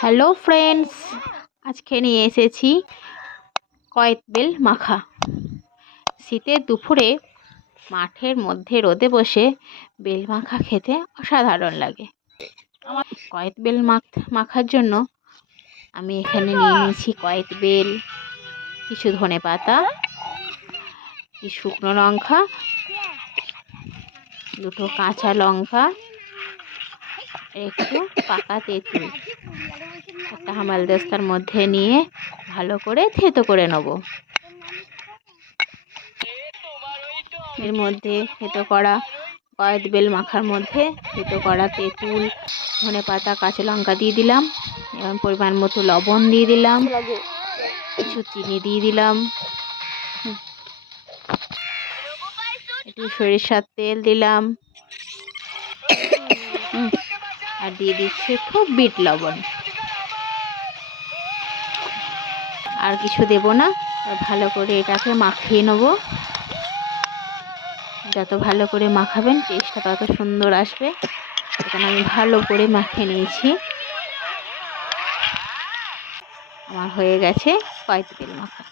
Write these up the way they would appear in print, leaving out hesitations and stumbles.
Hello friends, আজকে নিয়ে এসেছি কয়েত বেল মাখা। শীতের দুপুরে মাঠের মধ্যে রোদে বসে বেল মাখা খেতে অসাধারণ লাগে। কয়েত বেল মাখার জন্য আমি এখানে নিয়ে নিয়েছি কয়েত বেল, কিছু ধনেপাতা, কিছু শুকনো লঙ্কা, দুটো কাঁচা লঙ্কা, একটু পাকা তেঁতুল একটা হামালদিস্তার মধ্যে নিয়ে ভালো করে থেতো করে নেব। এর মধ্যে থেতো করা কয়েত বেল মাখার মধ্যে থেতো করা তেঁতুল, ধনেপাতা, কাঁচা লঙ্কা দিয়ে দিলাম। এবং পরিমাণ মতো লবণ দিয়ে দিলাম, কিছু চিনি দিয়ে দিলাম, একটু সরিষার তেল দিলাম, আর দিয়ে দিচ্ছি একটু বিট লবণ। আর কিছু দেব না। ভালো করে এটাকে মাখিয়ে নেব। যত ভালো করে মাখাবেন টেস্টটা তত সুন্দর আসবে। এখানে আমি ভালো করে মাখিয়ে নিয়েছি। আমার হয়ে গেছে কয়েত বেল মাখা।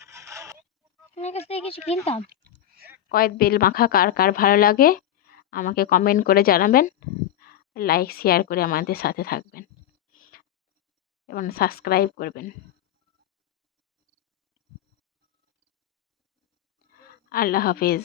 কিছু কিনতাম। কয়েত বেল মাখা কার কার ভালো লাগে আমাকে কমেন্ট করে জানাবেন। লাইক শেয়ার করে আমাদের সাথে থাকবেন এবং সাবস্ক্রাইব করবেন। আল্লাহ হাফিজ।